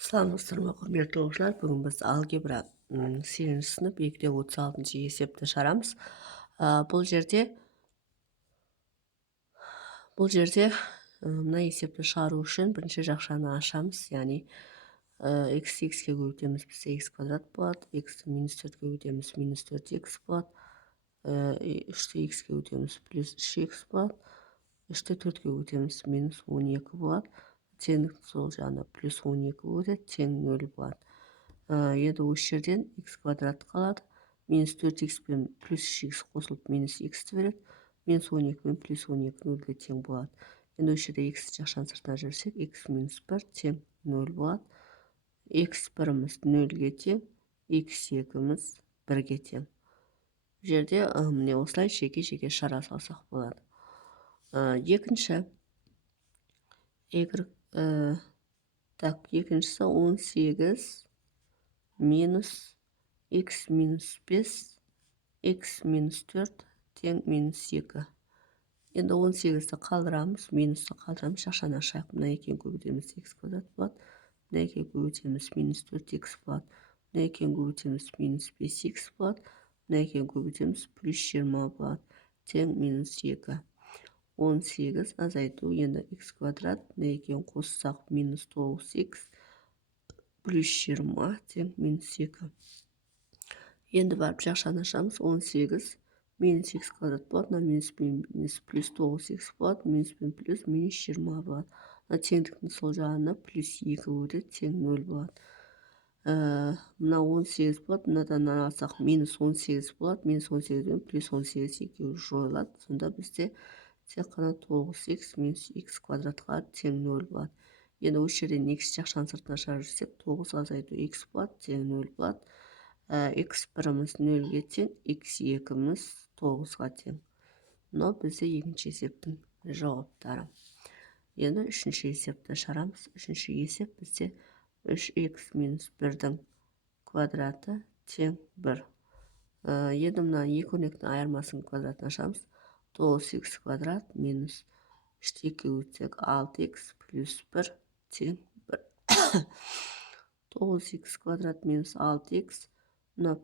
Саламатсыздар ма, құрметті оқушылар? Бүгін біз алгебра 8-ші сынып 2-36 есепті шығарамыз. Бұл жерде мына есепті шығару үшін бірінші жақшаны ашамыз, яғни x ке көбейтеміз, бізде x квадрат болады, x минус 4-ке көбейтеміз, минус 4x болады, 3-те x ке көбейтеміз, плюс 3x болады, 3-те 4-ке көбейтеміз, минус 12 болады. Теңдіктің сол жағына плюс 12 өтеді, тең 0 болады. Енді осы жерден x квадрат қалады. Минус 4x пен плюс 3x қосылып минус x береді. Минус 12 пен плюс 12 0-ге тең болады. Енді осы жерде x жақшаны сыртына жіберсек, x минус 1 тең 0 болады. x1-іміз 0-ге тең, x2-іміз 1-ге тең. Бұл жерде міне осылай жеке-жеке шара салсақ болады. Екіншісі екіншісі 18 минус x минус 5, x минус 4 тең минус 2. Енді 18-ті қалдырамыз, минусты қалдырамыз, жақшаны ашайық. Мына екеуін көбейтеміз, x квадрат болады. Мына екеуін көбейтеміз, минус 4x болады. Мына екеуін көбейтеміз, минус 5x болады. Мына екеуін көбейтеміз, плюс 20 болады. Тең минус 2. 18 азайту, енді x квадрат, мына екеуін қоссақ, минус 9x плюс 20 тең минус 2. Енді барып жақшаны ашамыз, 18 минус x квадрат болады, минус плюс 9x болады, минус пен плюс минус 20 болады. Теңдіктің сол жағына плюс 2 өтеді, тең 0 болады. Мына 18 болады, мынадан алсақ минус 18 болады, минус 18 пен плюс 18 екеуі жойылады. Сонда бізде тек қана 9x минус x квадрат қалады, тең 0 болады. Енді осы жерден x жақшаны сыртына шығарып жүрсек, 9 азайту x болады, тең 0 болады. x1-іміз 0-ге тең, x2-іміз 9-ға тең. Мынау бізде екінші есептің жауаптары. Енді үшінші есепті шығарамыз. Үшінші есеп бізде 3x минус 1-дің квадраты тең 1. Енді мына екі өрнектің айырмасының квадратын ашамыз. 9x квадрат минус 3-те 2 өтсек 6x плюс 1 тең 1. 9x квадрат минус 6x, мына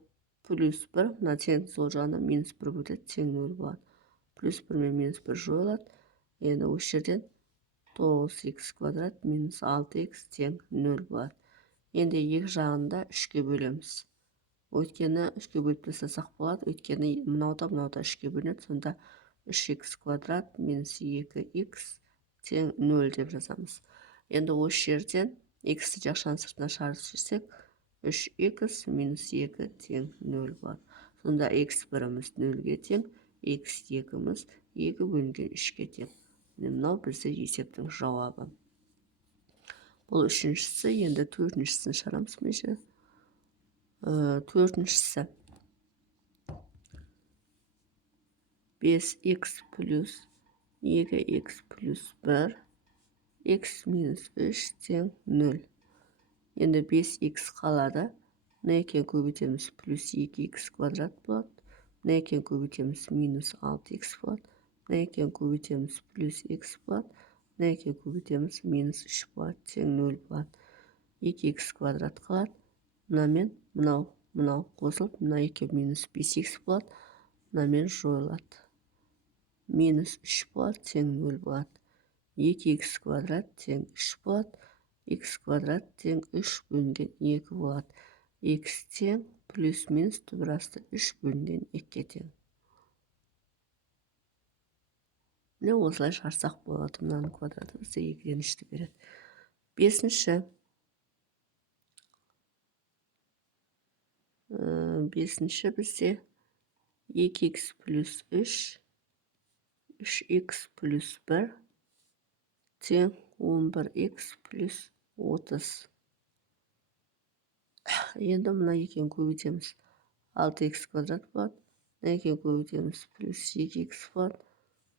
плюс 1, мына тең сол жағына минус 1 өтеді, тең 0 болады. Плюс 1 мен минус 1 жойылады. Енді осы жерден 9x квадрат минус 6x тең 0 болады. Енді екі жағында 3-ке бөлеміз. Өйткені 3-ке бөліп тастасақ болады, өйткені мынауда 3-ке бөлінеді, сонда 3x квадрат минус 2x тең 0 деп жазамыз. Енді осы жерден x жақшаны сыртына шығарып жүрсек, 3x минус 2 тең 0 болады. Сонда x1-іміз 0-ге тең, x2-іміз 2 бөлінген 3-ке тең. Мынау бізде есептің жауабы. Бұл үшіншісі, енді төртіншісін шығарамыз меже. Төртіншісі 5x плюс 2x плюс 1, x минус 3 тең 0. Енді 5x қалады. Мына екеуін көбейтеміз, плюс 2x квадрат болады. Мына екеуін көбейтеміз, минус 6x болады. Мына екеуін көбейтеміз, плюс x болады. Мына екеуін көбейтеміз, минус 3 болады, тең 0 болады. 2x квадрат қалады. Мынамен мынау қосылып, мына екеуі минус 5x болады. Мынамен жойылады. Минус 3 болады, тең 0 болады. 2x квадрат тең 3 болады. X квадрат тең 3 бөлінген 2 болады. X тең плюс минус түбірасты 3 бөлінген 2-ке тең. Міне осылай шығарсақ болады. Мынаның квадраты бізде 2-ден 3-ті береді. Бесінші бізде 2x плюс 3, 3x плюс 1 тең 11x плюс 30. Енді мына екеуін көбейтеміз, 6x квадрат болады. Мына екеуін көбейтеміз, плюс 2x болады.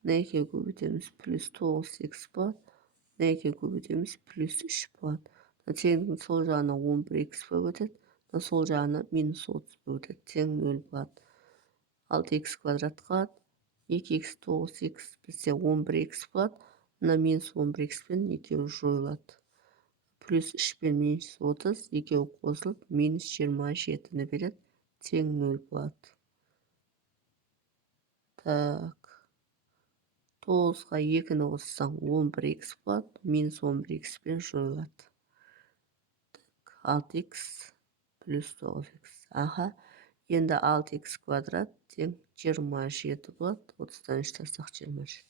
Мына екеуін көбейтеміз, плюс 9x болады. Мына екеуін көбейтеміз, плюс 3 болады. Теңдіктің сол жағына 11x өтеді, сол жағына минус 30 өтеді, тең 0 болады. 6x квадрат қалады. 2x 9x бізде 11x болады. Мына минус 11x пен екеуі жойылады. плюс 3 пен минус 30 екеуі қосылып минус 27-ні береді, тең 0 болады. Так, 9-ға 2-ні қоссаң 11х болады, минус 11х пен жойылады. 6х плюс 9х. Аха, енді 6х квадрат тең 27 болады. 30-дан 3 тастақ 27.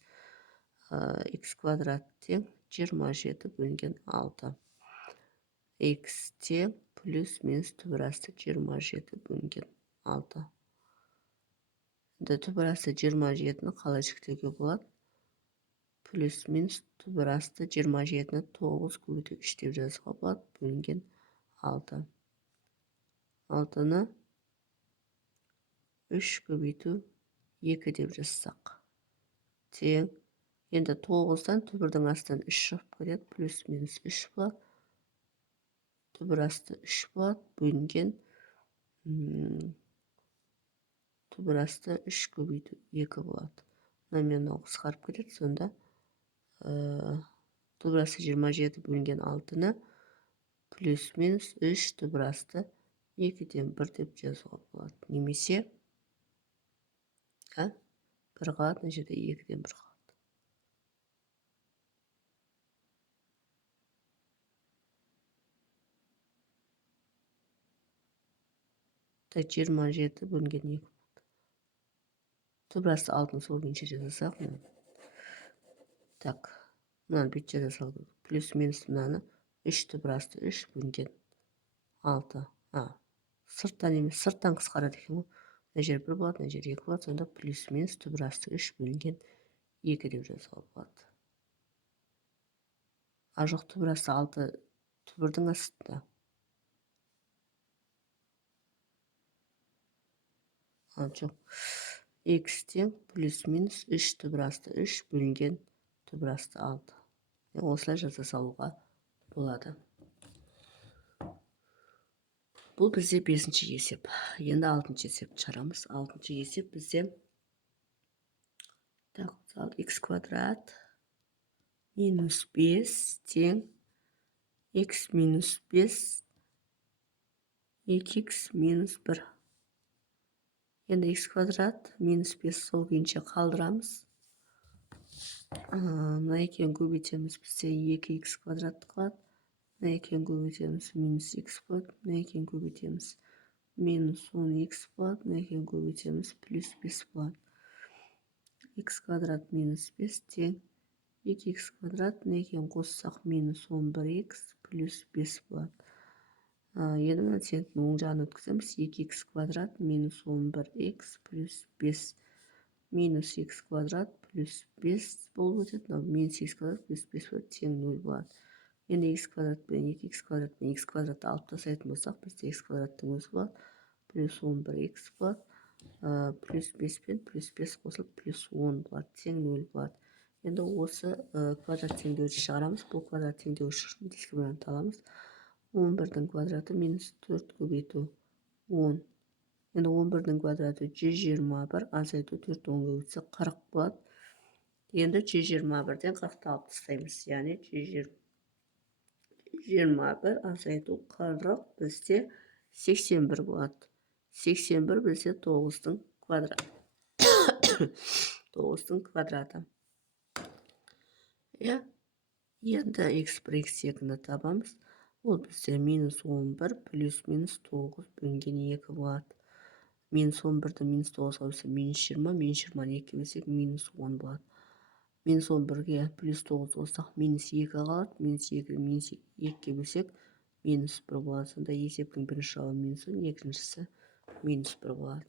Х квадрат тең 27 бөлінген 6. Х тең плюс минус түбірасты 27 бөлінген 6. Енді түбірасты 27-ні қалай жіктеуге болады? Плюс минус түбірасты 27-ні 9 көбейту 3 деп жазуға болады, бөлінген 6. 6-ны 3 көбейту 2 деп жазсақ. Тең. Енді 9-дан түбірдің астынан 3 шығып кетеді, плюс минус 3 болады. Түбірасты 3 болады, бөлінген түбірасты 3 көбейту 2 болады. Мына қысқарып кетеді, сонда түбірасты 27 бөлінген 6-ны плюс минус 3 түбірасты 2-ден 1 деп жазуға болады. Немесе 1 қалады, мына жерде 2-ден 1 қалады. Так, 27 бөлінген 2 болады. Түбірасты 6-ны сол күйінше жазасақ. Так, мынаны бүйтіп жазасақ. Плюс минус мынаны 3 түбірасты 3 бөлінген 6. Сырттан емес, сырттан қысқарады екен ғой. Мына жер 1 болады, мына жер 2 болады. Сонда плюс минус түбірасты 3 бөлінген 2 деп жазуға болады. Жоқ, түбірасты 6 түбірдің астында. Жоқ. Х тең плюс минус 3 түбірасты 3 бөлінген түбірасты 6. Осылай жаза салуға болады. Бұл бізде 5-ші есеп. Енді 6-шы есепті шығарамыз. 6-шы есеп бізде х квадрат минус 5 тең х минус 5 2х минус 1. Енді х квадрат минус 5 сол күйінше қалдырамыз. Мына екеуін көбейтеміз, бізде 2х квадрат қалады. Мына екеуін көбейтеміз, минус х болады. Мына екеуін көбейтеміз, минус 10х болады. Мына екеуін көбейтеміз, плюс 5 болады. Х квадрат минус 5 тең 2х квадрат. Мына екеуін қоссақ, минус 11х плюс 5 болады. Енді мына теңдіктің оң жағына өткіземіз. 2х квадрат минус 11х плюс 5 минус х квадрат плюс 5 болып өтеді. Минус х квадрат плюс 5 болады, тең 0 болады. Енді х квадрат пен 2х квадрат пен х квадратты алып тастайтын болсақ, бізде х квадраттың өзі болады. Плюс 11х болады. Плюс 5 пен плюс 5 қосылып плюс 10 болады, тең 0 болады. Енді осы квадрат теңдеуішті шығарамыз. Бұл квадрат теңдеуіші үшін дискриминант аламыз. 11-дің квадраты минус 4 көбейту 10. Енді 11-дің квадраты 121, азайту 4 10 көбейтсек 40 болады. Енді 121-ден 40-ты алып тастаймыз. Яғни 121 азайту 40 бізде 81 болады. 81 бізде 9-дің квадраты. 9-дің квадраты. Енді x1, x2-ні табамыз. Ол бізде минус 11 плюс минус 9 бөлінген 2 болады. Минус 11-ді минус 9-ға бөлсек минус 20, минус 20-ны 2-ге бөлсек минус 10 болады. Минус 11-ге плюс 9 қоссақ минус 2 қалады. Минус 2-ді минус 2-ге бөлсек минус 1 болады. Сонда есептің бірінші жауабы минус 10, екіншісі минус 1 болады.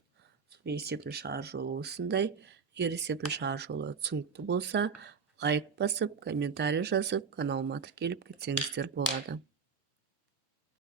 Есептің шығар жолы осындай. Егер есептің шығар жолы түсінікті болса, лайк басып, комментарий жазып, каналыма тіркеліп кетсеңіздер болады.